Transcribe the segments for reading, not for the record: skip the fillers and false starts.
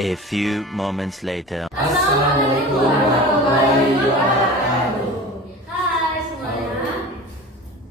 A few moments later. Assalamualaikum warahmatullahi wabarakatuh. Hai semuanya.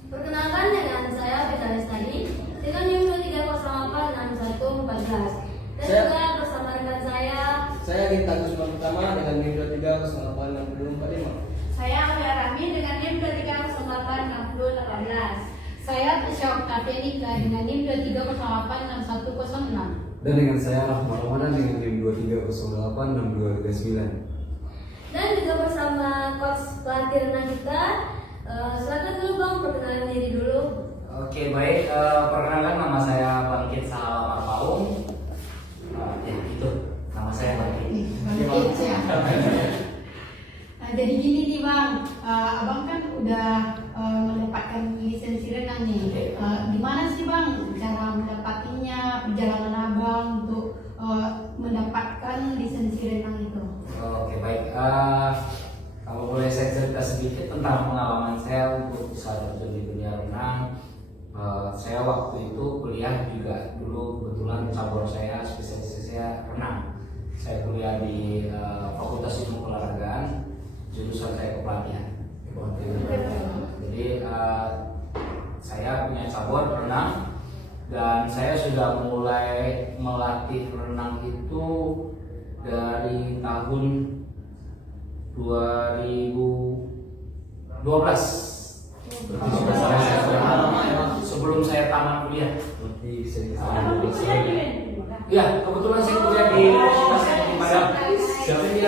Perkenalkan dengan saya Vitalis tadi dengan NIM 23086114. Dan juga bersama rekan saya Gita Gusman Pertama dengan NIM 23086045. Saya Aulia Rahmi dengan NIM 23086018. Saya Tasya Oktavianika dengan NIM 23086106. Dan dengan saya Rahmat Ramadan dengan NIM 23086239. Dan juga bersama coach pelatih renang kita. Silakan dulu Bang, perkenalan diri dulu. Oke, baik. Perkenalkan, nama saya Bangkit Salam Marpaung. Ya, itu nama saya Bangkit. Nah, jadi gini nih Bang, Abang kan udah mendapatkan lisensi renang nih. Gimana sih Bang cara mendapatinya, perjalanan Abang untuk mendapatkan lisensi renang itu? Oke, baik. Kalau boleh saya cerita sedikit tentang pengalaman saya untuk bisa terjun di dunia renang. Saya waktu itu kuliah juga dulu kebetulan cabur saya spesialisasi saya renang. Saya kuliah di Fakultas Ilmu Keolahragaan, jurusan saya kepelatihan. Jadi saya punya cabur renang dan saya sudah mulai melatih renang itu dari tahun 2012. Sebelum saya tamat kuliah. Ya, kebetulan saya kuliah di Universitas di Padang. Jadi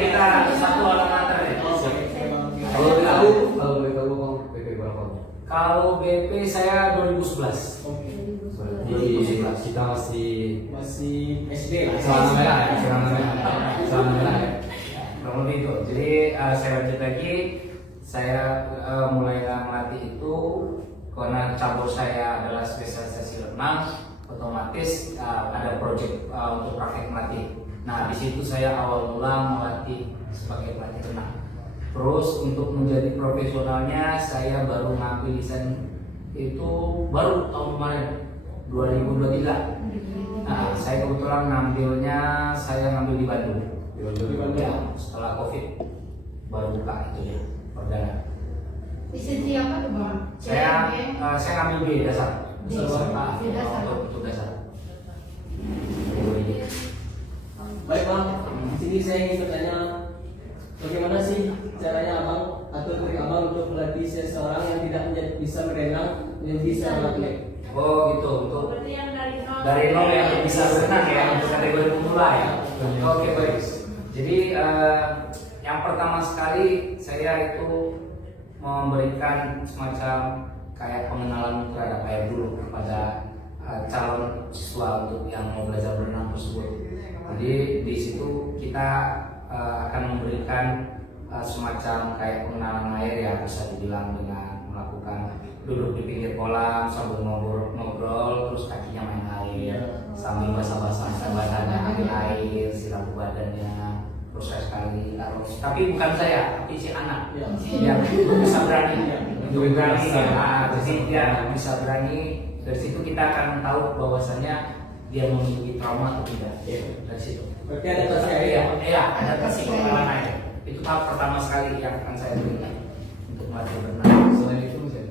kita satu alma mater ya. Kalau boleh tahu Bang, BP berapa? Kalau BP saya 2011. Berarti kita Masih SD lah. celana merah ya, celana merah ya. Kurang lebih itu. Jadi saya lanjut lagi. Saya mulai melatih itu karena cabur saya adalah spesialisasi renang, otomatis ada proyek untuk praktek melatih. Nah, di situ saya awal mula melatih sebagai pelatih renang. Terus untuk menjadi profesionalnya saya baru ngambil lisensi itu baru tahun kemarin 2023. Nah, saya kebetulan saya ngambil di Bandung. Ya, setelah COVID baru buka itu ya, perdana. Lisensi apa tuh Bang? Saya ngambil B dasar. B dasar. Untuk dasar. Baik Bang, di sini saya ingin bertanya, bagaimana sih caranya Abang atau trik Abang untuk melatih seseorang yang tidak bisa berenang dan bisa melatih? Oh gitu, untuk Seperti yang dari nol yang bisa berenang ya, untuk kategori pemula ya. Oke, baik. Jadi yang pertama sekali saya itu memberikan semacam kayak pengenalan terhadap air dulu kepada calon siswa untuk yang mau belajar berenang tersebut. Jadi di situ kita akan memberikan semacam kayak pengenalan air ya, bisa dibilang dengan melakukan duduk di pinggir kolam sambil ngobrol terus kakinya main air sambil basah-basah badannya ambil air, siram badannya terus sekali harus. Tapi bukan saya, tapi si anak yang bisa berani, jadi dia bisa berani. Dari situ kita akan tahu bahwasanya dia memiliki trauma atau tidak. Dari situ. Berarti adaptasi air ya? Iya, adaptasi pengenalan air. Itu tahap pertama sekali yang akan saya berikan untuk melatih berenang. Selain itu bisa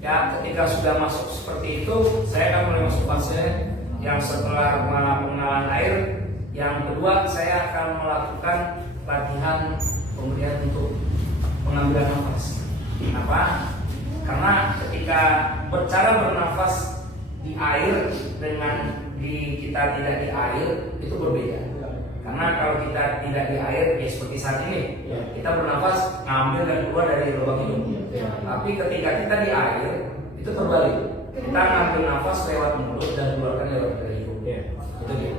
Ya, ketika sudah masuk seperti itu, saya akan mulai masuk fase yang setelah pengenalan air. Yang kedua, saya akan melakukan latihan kemudian untuk pengambilan nafas. Kenapa? Karena ketika cara bernafas di air dengan kita tidak di air itu berbeda. Karena kalau kita tidak di air, ya seperti saat ini, kita bernafas ngambil dan keluar dari lubang hidung. Tapi ketika kita di air, itu terbalik. Kita ngambil nafas lewat mulut dan keluarkan lewat dari hidung. Itu dia.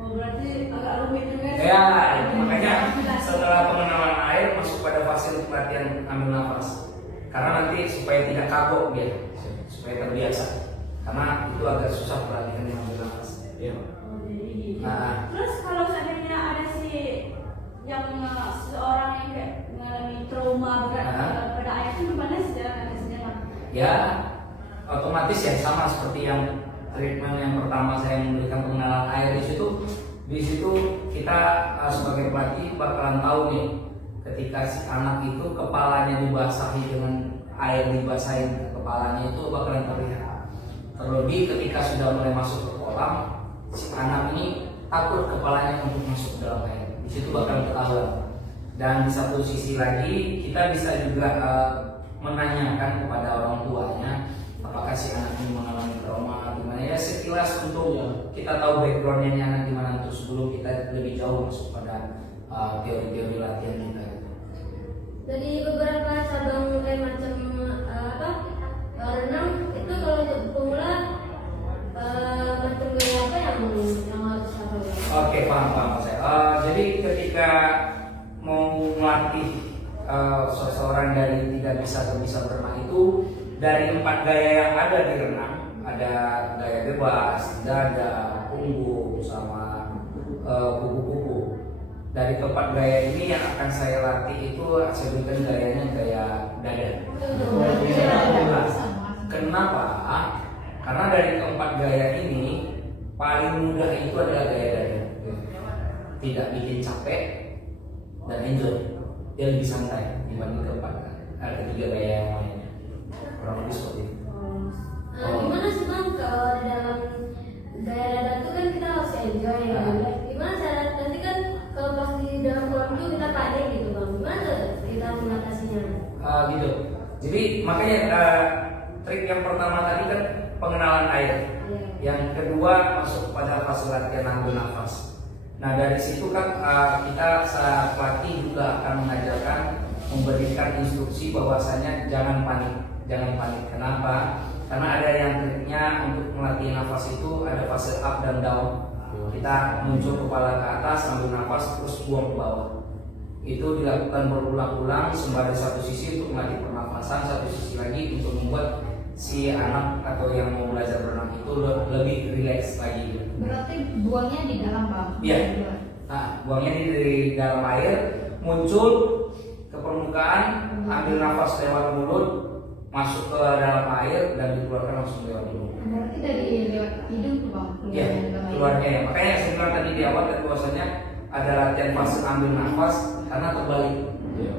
Oh, berarti agak rumit juga. Ya, makanya setelah pengenalan air masuk pada fase latihan ambil nafas. Karena nanti supaya tidak kagok dia, supaya terbiasa. Karena itu agak susah perhatian ambil nafas. Oh, jadi gitu. Nah, Terus kalau seandainya ada yang seseorang yang kayak mengalami trauma berat pada air itu gimana sejarah? ya otomatis ya sama seperti yang treatment yang pertama saya memberikan pengenalan air di situ. sebagai pelatih bakalan tahu nih ketika si anak itu kepalanya dibasahi dengan air, dibasahin kepalanya itu bakalan terlihat. Terlebih ketika sudah mulai masuk ke kolam, si anak ini takut kepalanya untuk masuk ke dalam air. Di situ bakalan ketahuan. Dan di satu sisi lagi kita bisa juga menanyakan kepada orang tuanya apakah si anak ini mengalami trauma gimana ya, sekilas untuk kita tahu backgroundnya ini anak gimana untuk sebelum kita lebih jauh masuk pada teori-teori latihan kita. Dari beberapa cabang macam renang itu kalau untuk pemula macam gaya apa yang harus hafal? Oke, paham saya. Jadi ketika mau melatih seseorang dari tidak bisa atau bisa berenang itu, dari 4 gaya yang ada di renang, ada gaya bebas, dada, punggung, sama kuku-kuku. Dari keempat gaya ini yang akan saya latih itu saya berikan gayanya gaya dada. Kenapa? Karena dari keempat gaya ini paling mudah itu adalah gaya dada. Tidak bikin capek dan enjoy. Dia lebih santai dibanding keempat. Ada 3 gaya yang lainnya. Kurang lebih seperti itu. Gimana sih Bang kalau di dalam gaya dada itu kan kita harus enjoy ya. Gimana cara nanti kan kalau pas di dalam kolam itu kita panik gitu Bang. Gimana kita mengatasinya? Gitu. Jadi makanya trik yang pertama tadi kan pengenalan air. Yang kedua masuk pada fase latihan ambil nafas. Nah dari situ kan kita saat pelatih juga akan mengajarkan, memberikan instruksi bahwasanya jangan panik. Kenapa? Karena ada yang triknya untuk melatih nafas itu ada fase up dan down. Kita muncul kepala ke atas, ambil nafas terus buang ke bawah. Itu dilakukan berulang-ulang sembari satu sisi untuk melatih pernafasan, satu sisi lagi untuk membuat si anak atau yang mau belajar berenang itu lebih rileks lagi. Berarti buangnya di dalam Bang? Iya. Nah, buangnya di dalam air, muncul ke permukaan, ambil nafas lewat mulut, masuk ke dalam air dan dikeluarkan langsung lewat mulut. Berarti dari lewat hidung tuh Bang? Iya, keluarnya ya. Makanya saya bilang tadi di awal kan bahwasanya ada latihan fase ambil nafas karena terbalik. Iya.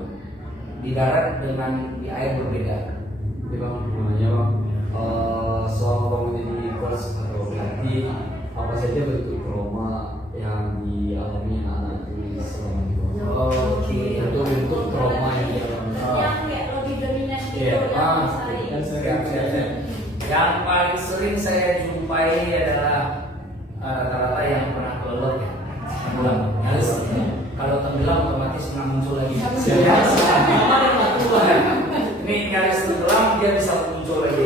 Di darat dengan di air berbeda. Jadi Bang, mau nanya Bang, soal Bang menjadi coach atau pelatih, apa saja bentuk trauma yang dialami anak ini selama di bawah? Oke. Bentuk trauma yang dialami. Yang kayak lebih dominasi Iya. Siap. Yang paling sering saya jumpai adalah rata-rata yang pernah kelelep ya, tenggelam. Nyaris kalau tenggelam otomatis nggak muncul lagi. Ini nyaris tenggelam dia bisa muncul lagi.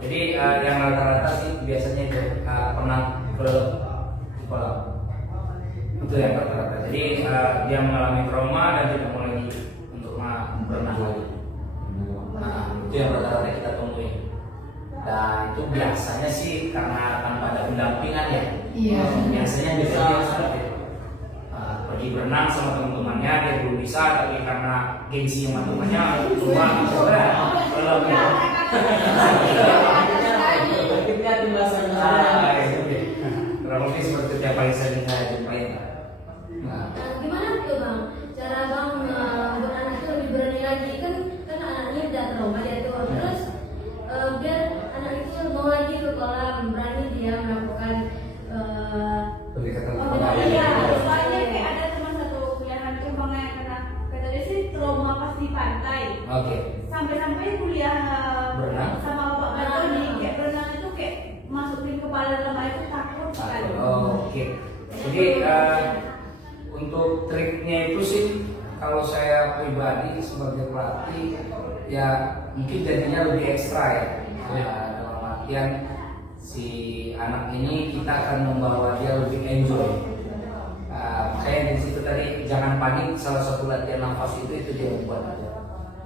Jadi yang rata-rata sih biasanya pernah kelelep di kolam. Itu yang rata-rata. Jadi dia mengalami trauma dan tidak mau lagi untuk berenang lagi. Nah, itu yang rata-rata kita temuin. Dan itu biasanya sih karena tanpa ada pendampingan ya. Iya. Biasanya dia seperti pergi berenang sama teman-temannya dia belum bisa, tapi karena gengsi sama temannya cuma belum. Kita timbasan Kurang lebih seperti itu yang paling sering saya jumpai. Nah, Gimana tuh Bang? Cara Bang berenang itu lebih berani lagi kan anaknya udah trauma dia tuh. Terus biar anak itu mau lagi ke kolam, berani dia melakukan Pendekatan Oh, kepada benar, air. iya. Soalnya kayak ada teman satu kuliahan tuh Bang yang kata dia sih trauma pas di pantai. oke. Sampai-sampai kuliah Berenang? sama Bapak Antoni kayak berenang itu kayak masukin kepala dalam air itu takut sekali. Oke. Jadi untuk triknya itu sih kalau saya pribadi sebagai pelatih ya mungkin jadinya lebih ekstra ya. Dalam artian si anak ini kita akan membawa dia lebih enjoy. Makanya di situ tadi jangan panik, salah satu latihan nafas itu dia buat.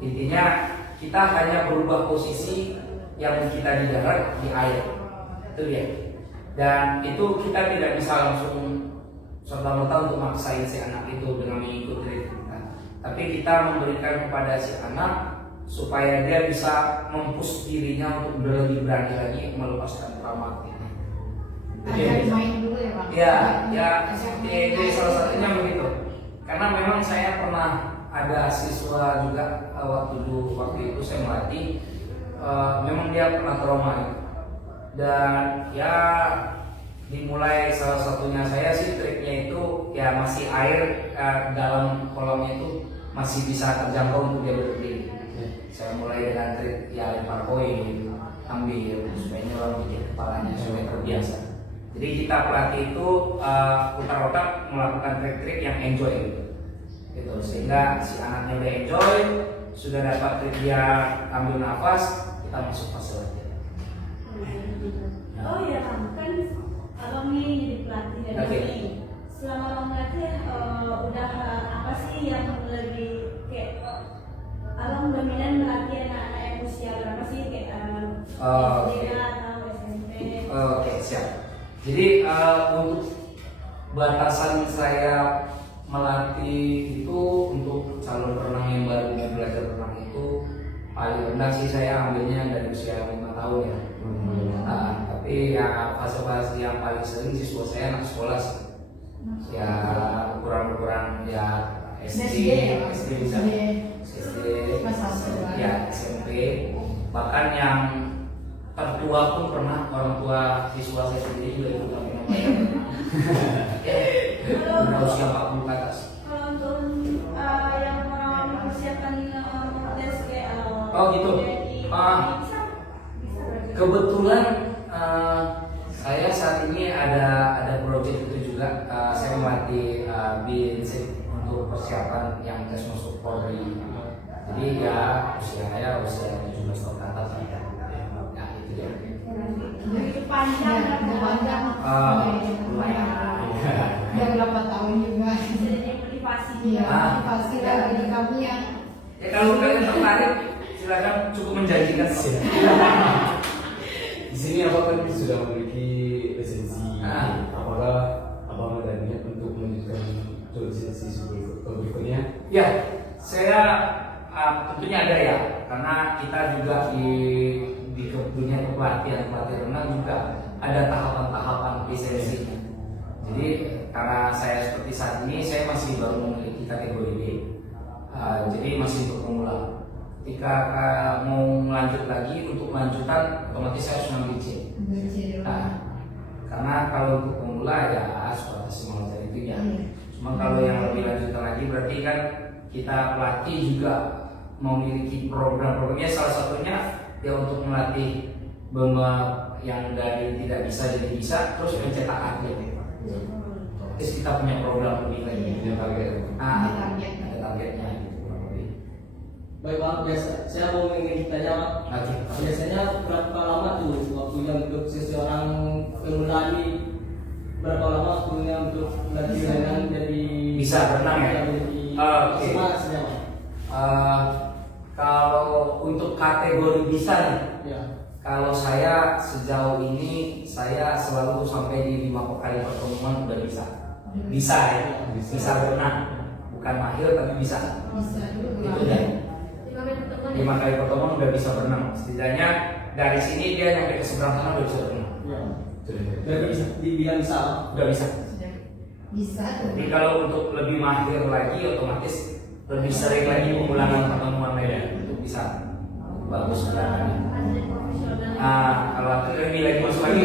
Intinya kita hanya berubah posisi yang kita di darat di air, itu dia. Dan itu kita tidak bisa langsung serta-merta untuk maksain si anak itu dengan mengikuti kita. Tapi kita memberikan kepada si anak supaya dia bisa mempush dirinya untuk lebih berani lagi melepaskan trauma ini. Ajari main dulu ya bang. Ya, ya, seperti itu salah satunya begitu. Karena memang saya pernah ada siswa juga waktu itu saya melatih, memang dia pernah trauma dan ya dimulai salah satunya saya sih triknya itu ya masih air dalam kolamnya itu masih bisa terjangkau untuk dia berdiri. Saya mulai dengan trik ya lempar koin, ambil supaya nyelam di kepalanya supaya terbiasa. Jadi kita pelatih itu putar otak melakukan trik-trik yang enjoy gitu. Sehingga si anaknya udah enjoy, sudah dapat trik dia ambil nafas, kita masuk fase latihan. Oh iya kan abang nih jadi pelatih dari Oke. sini. Selama abang melatih udah apa sih yang lebih kayak abang dominan melatih anak-anak yang usia berapa sih kayak Oke. SD atau SMP? Oke, siap. Jadi untuk batasan saya melatih itu untuk calon perenang yang baru mau belajar berenang itu paling rendah sih saya ambilnya dari usia 5 tahun ya. Tapi ya fase-fase yang paling sering siswa saya anak sekolah sih. Ya kurang ya SD bisa. SD, ya SMP, bahkan yang tertua pun pernah, orang tua siswa saya sendiri juga ikut kami namanya usia 40 ke atas. Kalau untuk yang orang mempersiapkan tes kayak Oh gitu. bisa berarti. Kebetulan saya saat ini ada proyek itu juga, saya melatih BNC untuk persiapan yang tes masuk Polri. Jadi ya usia 17 tahun ke atas ya itu dia. Jadi panjang, panjang. Lumayan. Udah berapa tahun juga. Bisa jadi motivasi. Iya, motivasi lah bagi kamu yang Ya kalau kalian tertarik silakan, cukup menjanjikan sih. Di sini abang kan sudah memiliki lisensi. Apakah abang ada niat untuk melanjutkan lisensi berikutnya? Ya, saya tentunya ada ya, karena kita juga di dunia pelatihan renang juga ada tahapan-tahapan lisensinya. Jadi karena saya seperti saat ini saya masih baru memiliki kategori B, jadi masih untuk pemula. Ketika mau lanjut lagi untuk melanjutkan, otomatis saya harus ngambil C. Karena kalau untuk pemula ya sebatas semacam itu ya. Cuma kalau yang lebih lanjutan lagi berarti kan kita pelatih juga memiliki program-programnya, salah satunya ya untuk melatih yang dari tidak bisa jadi bisa, terus mencetak atlet. Terus kita punya program lebih lagi. Punya target. Ada targetnya gitu. Baik Bang, saya mau ingin tanya Bang. Biasanya berapa lama tuh waktunya untuk seseorang pemula ini, berapa lama waktunya untuk latih renang jadi Bisa berenang ya? Oke. Semangatnya Bang. Kalau untuk kategori bisa nih, Ya. kalau saya sejauh ini saya selalu sampai di 5 kali pertemuan udah bisa. Bisa ya, bisa berenang. Bukan mahir tapi bisa. Itu ya. 5 kali pertemuan udah bisa berenang. Setidaknya dari sini dia nyampe ke seberang sana udah bisa berenang. Ya. Berarti bisa dibilang bisa Bang? Udah bisa. bisa tuh. Tapi kalau untuk lebih mahir lagi, otomatis lebih sering lagi pengulangan pertemuan lainnya untuk bisa bagus gerakannya. Kalau atlet lebih lagi masuk lagi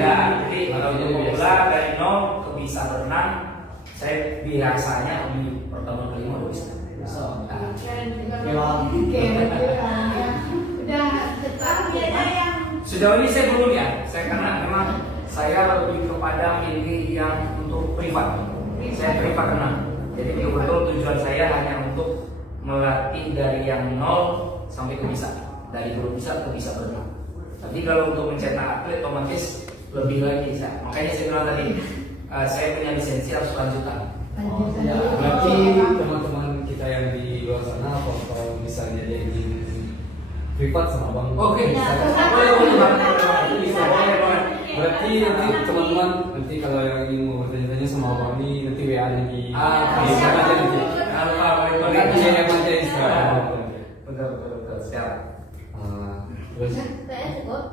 ya. Jadi kalau untuk pemula dari 0 ke bisa berenang, saya biasanya di pertemuan kelima udah bisa. Udah tetap yang Sejauh ini saya belum ya, karena memang saya lebih kepada pilih yang untuk privat. Saya privat renang. Jadi betul-betul tujuan saya hanya untuk melatih dari yang 0 sampai ke bisa, dari belum bisa ke bisa berenang. Tapi kalau untuk mencetak atlet otomatis lebih lagi saya. Makanya saya bilang tadi, saya punya lisensi harus lanjutan. Ya, berarti teman-teman kita yang di luar sana, kalau misalnya dia ingin privat sama Bang, Oke. boleh banget. Berarti nanti teman-teman, nanti kalau yang ingin mau bertanya-tanya sama Bang ini, nanti WA nya di siap. aja nanti. Nanti yang aja Instagram. Betul, siap. Terus Saya cukup.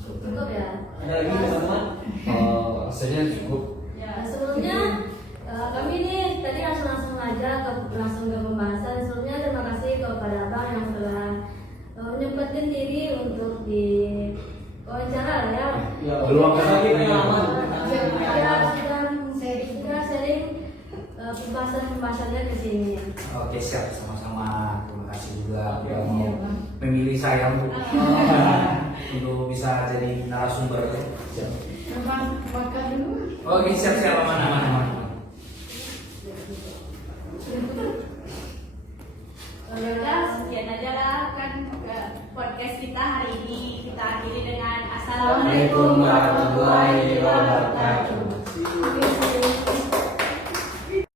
Cukup ya. Ada lagi teman-teman? Rasanya cukup. Nah, sebelumnya kami ini tadi langsung aja langsung ke pembahasan. Sebelumnya terima kasih kepada Abang yang telah menyempetin diri untuk di wawancara ya. Ya, Meluangkan lagi waktu. pengalaman. Ya, sudah sharing pembahasannya di sini. Oke, siap, sama-sama. Terima kasih juga yang mau memilih saya untuk bisa jadi narasumber. Bang, makan dulu. Oke, siap-siap, aman. Ya udah, sekian aja lah kan podcast kita hari ini. Kita akhiri dengan Assalamualaikum Assalamualaikum warahmatullahi